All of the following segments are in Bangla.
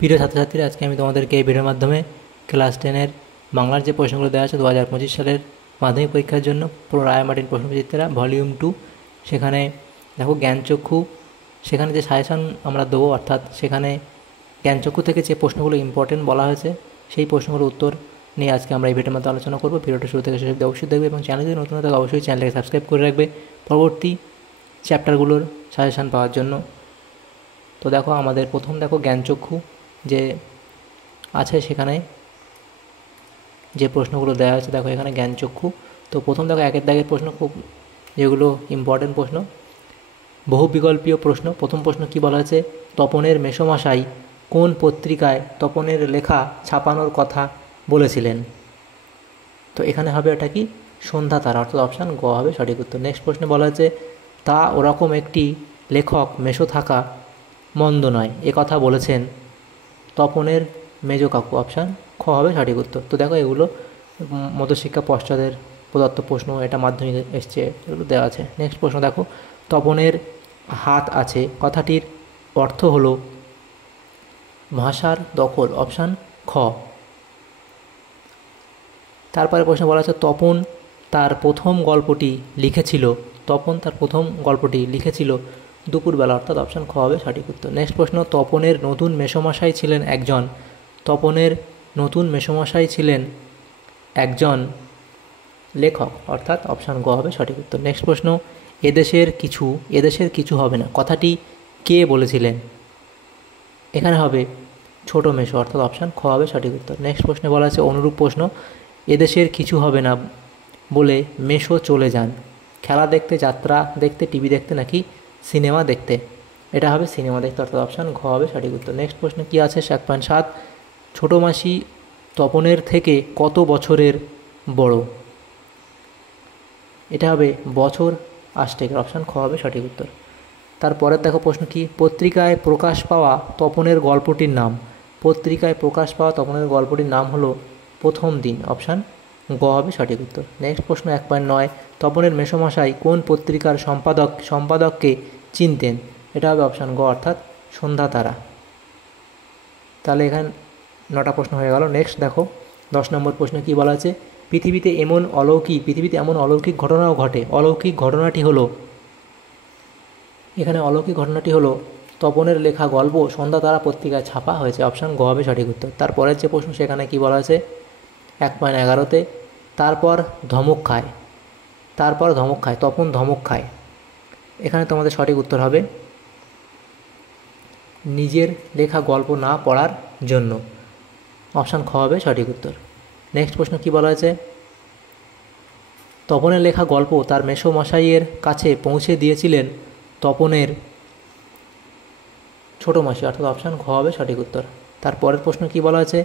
প্রিয় ছাত্রছাত্রীরা, আজকে আমি তোমাদেরকে এই ভিডিওর মাধ্যমে ক্লাস 10-এর বাংলার যে প্রশ্নগুলো দেওয়া আছে 2025 সালের মাধ্যমিক পরীক্ষার জন্য পুরো রায়-মার্টিন প্রশ্নবিচিত্রা ভলিউম 2, সেখানে দেখো জ্ঞানচক্ষু, সেখানে যে সাজেশন আমরা দেবো, অর্থাৎ সেখানে জ্ঞানচক্ষু থেকে যে প্রশ্নগুলো ইম্পর্টেন্ট বলা হয়েছে সেই প্রশ্নগুলোর উত্তর নিয়ে আজকে আমরা এই ভিডিওর মধ্যে আলোচনা করবো। ভিডিওটা শুরু থেকে শেষ অবধি অবশ্যই দেখবে এবং চ্যানেল যদি নতুন থাকে অবশ্যই চ্যানেলকে সাবস্ক্রাইব করে রাখবে পরবর্তী চ্যাপ্টারগুলোর সাজেশান পাওয়ার জন্য। তো দেখো আমাদের প্রথম দেখো জ্ঞানচক্ষু যে আছে, সেখানে যে প্রশ্নগুলো দেওয়া আছে দেখো এখানে জ্ঞানচক্ষু। তো প্রথম দেখো একের দাগের প্রশ্ন, খুব যেগুলো ইম্পর্টেন্ট প্রশ্ন, বহু বিকল্পীয় প্রশ্ন। প্রথম প্রশ্ন কি বলা আছে, তপনের মেসোমশাই কোন পত্রিকায় তপনের লেখা ছাপানোর কথা বলেছিলেন? তো এখানে হবে এটা কি, সন্ধ্যা তারা, অর্থাৎ অপশান গ হবে সঠিক উত্তর। নেক্সট প্রশ্নে বলা আছে, তা ওরকম একটি লেখক মেসো থাকা মন্দ নয়, এ কথা বলেছেন তপনের মেজ কাকু, অপশান খ হবে সঠিক উত্তর। তো দেখো এগুলো মধ্যশিক্ষা পশ্চাদের প্রদত্ত প্রশ্ন, এটা মাধ্যমিকে এসছে, এগুলো দেওয়া আছে। নেক্সট প্রশ্ন দেখো, তপনের হাত আছে কথাটির অর্থ হলো ভাষার দখল, অপশান খ। তারপরে প্রশ্ন বলা আছে, তপন তার প্রথম গল্পটি লিখেছিল দুপুরবেলা, অর্থাৎ অপশান খ হবে সঠিক উত্তর। নেক্সট প্রশ্ন, তপনের নতুন মেসোমশাই ছিলেন একজন লেখক, অর্থাৎ অপশান গ হবে সঠিক উত্তর। নেক্সট প্রশ্ন, এদেশের কিছু হবে না কথাটি কে বলেছিলেন? এখানে হবে ছোট মেসো, অর্থাৎ অপশান খ হবে সঠিক উত্তর। নেক্সট প্রশ্নে বলা আছে অনুরূপ প্রশ্ন, এদেশের কিছু হবে না বলে মেসো চলে যান খেলা দেখতে, যাত্রা দেখতে, টিভি দেখতে নাকি সিনেমা দেখতে? এটা হবে সিনেমা দেখতে, অর্থাৎ অপশান ঘ হবে সঠিক উত্তর। নেক্সট প্রশ্ন কী আছে 1.7, ছোটো মাসি তপনের থেকে কত বছরের বড়? এটা হবে বছর 8, অপশান খ হবে সঠিক উত্তর। তারপরের দেখো প্রশ্ন কি, পত্রিকায় প্রকাশ পাওয়া তপনের গল্পটির নাম হলো প্রথম দিন, অপশান গ হবে সঠিক উত্তর। নেক্সট প্রশ্ন 1.9, তপনের মেসোমশাই কোন পত্রিকার সম্পাদককে চিনতেন? এটা হবে অপশান গ, অর্থাৎ সন্ধ্যা তারা। তাহলে এখানে 9টা প্রশ্ন হয়ে গেল। নেক্সট দেখো 10 নম্বর প্রশ্ন কি বলা আছে, পৃথিবীতে এমন অলৌকিক ঘটনাও ঘটে, অলৌকিক ঘটনাটি হলো তপনের লেখা গল্প সন্ধ্যা তারা পত্রিকায় ছাপা হয়েছে, অপশান গ হবে সঠিক উত্তর। তারপরের যে প্রশ্ন সেখানে কি বলা আছে 1.11তে, তারপর ধমক খায়, তপন ধমক খায়, এখানে তোমাদের সঠিক উত্তর হবে নিজের লেখা গল্প না পড়ার জন্য, অপশান খ হবে সঠিক উত্তর। নেক্সট প্রশ্ন কি বলা আছে, তপনের লেখা গল্প তার মেসোমশাইয়ের কাছে পৌঁছে দিয়েছিলেন তপনের ছোটো মাসি, অর্থাৎ অপশান ঘ হবে সঠিক উত্তর। তারপরের প্রশ্ন কি বলা আছে,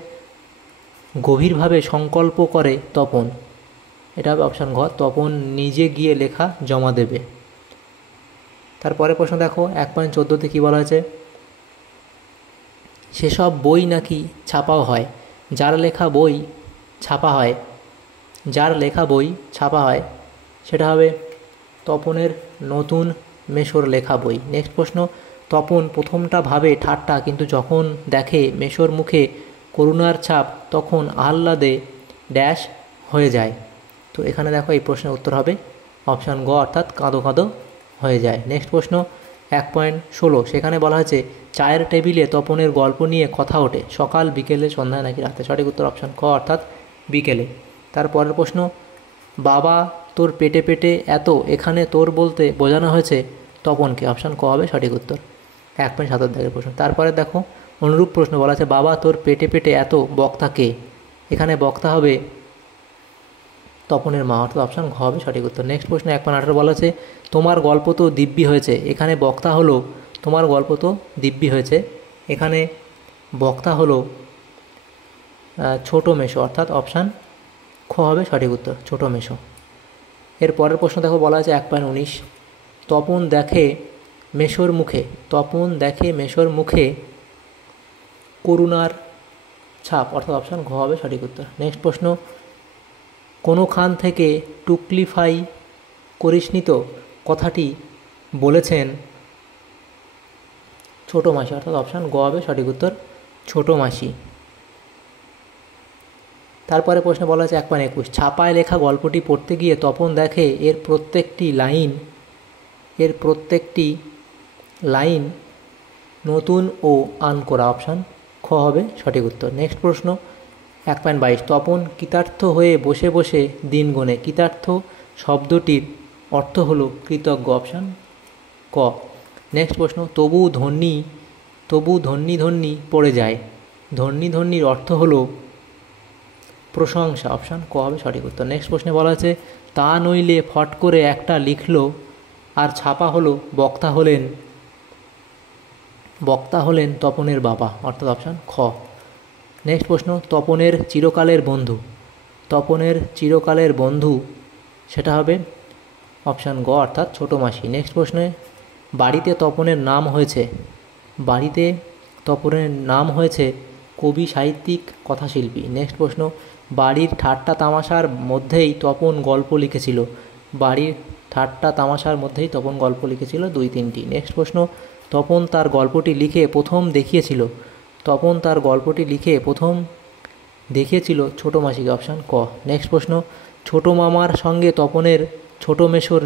গভীরভাবে সংকল্প করে তপন, এটা হবে অপশান ঘ, তপন নিজে গিয়ে লেখা জমা দেবে। তারপরের প্রশ্ন দেখো 1.14তে কী বলা আছে, সেসব বই নাকি ছাপাও হয়, যার লেখা বই ছাপা হয় সেটা হবে তপনের নতুন মেসোর লেখা বই। নেক্সট প্রশ্ন, তপন প্রথমটা ভাবে ঠাট্টা, কিন্তু যখন দেখে মেসোর মুখে করুণার ছাপ তখন আহ্লাদে ড্যাশ হয়ে যায়। তো এখানে দেখো এই প্রশ্নের উত্তর হবে অপশান গ, অর্থাৎ কাঁদো কাঁদো হয়ে যায়। নেক্সট প্রশ্ন 1.16, সেখানে বলা হয়েছে চায়ের টেবিলে তপনের গল্প নিয়ে কথা ওঠে, সকাল বিকেলে সন্ধ্যায় নাকি রাতে? সঠিক উত্তর অপশান ক, অর্থাৎ বিকেলে। তারপরের প্রশ্ন, বাবা তোর পেটে পেটে এত, এখানে তোর বলতে বোঝানো হয়েছে তপনকে, অপশান ক হবে সঠিক উত্তর। 1.7 প্রশ্ন। তারপরে দেখো অনুরূপ প্রশ্ন বলা আছে, বাবা তোর পেটে পেটে এত, বক্তা কে? এখানে বক্তা হবে তপনের মা, অর্থাৎ অপশান ঘ হবে সঠিক উত্তর। নেক্সট প্রশ্ন 1.18 বলা আছে, তোমার গল্প তো দিব্যি হয়েছে, এখানে বক্তা হলো এখানে বক্তা হলো ছোটো মেসো, অর্থাৎ অপশান খ হবে সঠিক উত্তর, ছোটো মেসো। এর পরের প্রশ্ন দেখো বলা আছে 1.19, তপন দেখে মেসোর মুখে করুণার ছাপ, অর্থাৎ অপশান ঘ হবে সঠিক উত্তর। নেক্সট প্রশ্ন, কোনোখান থেকে টুকলিফাই করিসনি তো কথাটি বলেছেন ছোটো মাসি, অর্থাৎ অপশান গ হবে সঠিক উত্তর, ছোট মাসি। তারপরে প্রশ্নে বলা হয়েছে 1.21, ছাপায় লেখা গল্পটি পড়তে গিয়ে তপন দেখে এর প্রত্যেকটি লাইন নতুন ও আনকোরা। অপশান খ হবে সঠিক উত্তর। নেক্সট প্রশ্ন 1.22, তপন কৃতার্থ হয়ে বসে বসে দিন গোনে। কৃতার্থ শব্দটির অর্থ হলো কৃতজ্ঞ। অপশান ক। নেক্সট প্রশ্ন, তবু ধন্যি পড়ে যায়। ধন্যির অর্থ হলো প্রশংসা। অপশান ক হবে সঠিক উত্তর। নেক্সট প্রশ্নে বলা আছে, তা নইলে ফট করে একটা লিখলো আর ছাপা হলো, বক্তা হলেন তপনের বাবা, অর্থাৎ অপশান খ। নেক্সট প্রশ্ন, তপনের চিরকালের বন্ধু সেটা হবে অপশান গ, অর্থাৎ ছোটো মাসি। নেক্সট প্রশ্নে, বাড়িতে তপনের নাম হয়েছে কবি, সাহিত্যিক, কথাশিল্পী। নেক্সট প্রশ্ন, বাড়ির ঠাট্টা তামাশার মধ্যেই তপন গল্প লিখেছিল। 2-3টি। নেক্সট প্রশ্ন, তপন তার গল্পটি লিখে প্রথম দেখিয়েছিল ছোটো মাসিকে। অপশান ক। নেক্সট প্রশ্ন, ছোটো মামার সঙ্গে তপনের ছোটো মেশোর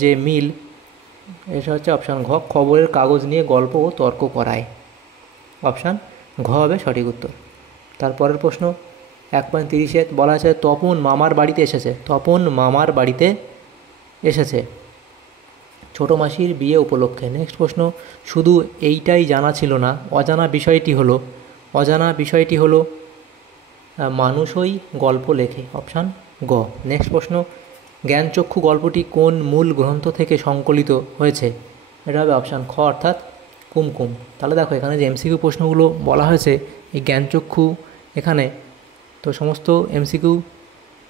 যে মিল, এটা হচ্ছে অপশান ঘ, খবরের কাগজ নিয়ে গল্প ও তর্ক করায়। অপশান ঘ হবে সঠিক উত্তর। তারপরের প্রশ্ন 1.30 বলা আছে, তপন মামার বাড়িতে এসেছে ছোটো মাসির বিয়ে উপলক্ষে। নেক্সট প্রশ্ন, শুধু এইটাই জানা ছিল না, অজানা বিষয়টি হলো মানুষই গল্প লেখে। অপশান গ। নেক্সট প্রশ্ন, জ্ঞানচক্ষু গল্পটি কোন মূল গ্রন্থ থেকে সংকলিত হয়েছে? এটা হবে অপশান খ, অর্থাৎ কুমকুম। তাহলে দেখো এখানে যে এমসিকিউ প্রশ্নগুলো বলা হয়েছে এই জ্ঞানচক্ষু এখানে, তো সমস্ত এমসিকিউ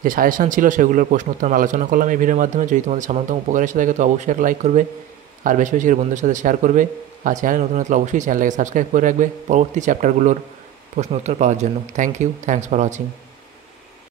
যে সাজেশান ছিল সেগুলোর প্রশ্ন উত্তর আমরা আলোচনা করলাম এই ভিডিওর মাধ্যমে। যদি তোমাদের সামান্যতম উপকার এসে থাকে তো অবশ্যই একটা লাইক করবে, আর বেশি বেশি বন্ধুদের সাথে শেয়ার করবে, আর চ্যানেল নতুন হলে অবশ্যই চ্যানেলটাকে সাবস্ক্রাইব করে রাখবে পরবর্তী চ্যাপ্টারগুলোর প্রশ্ন উত্তর পাওয়ার জন্য। Thanks for watching.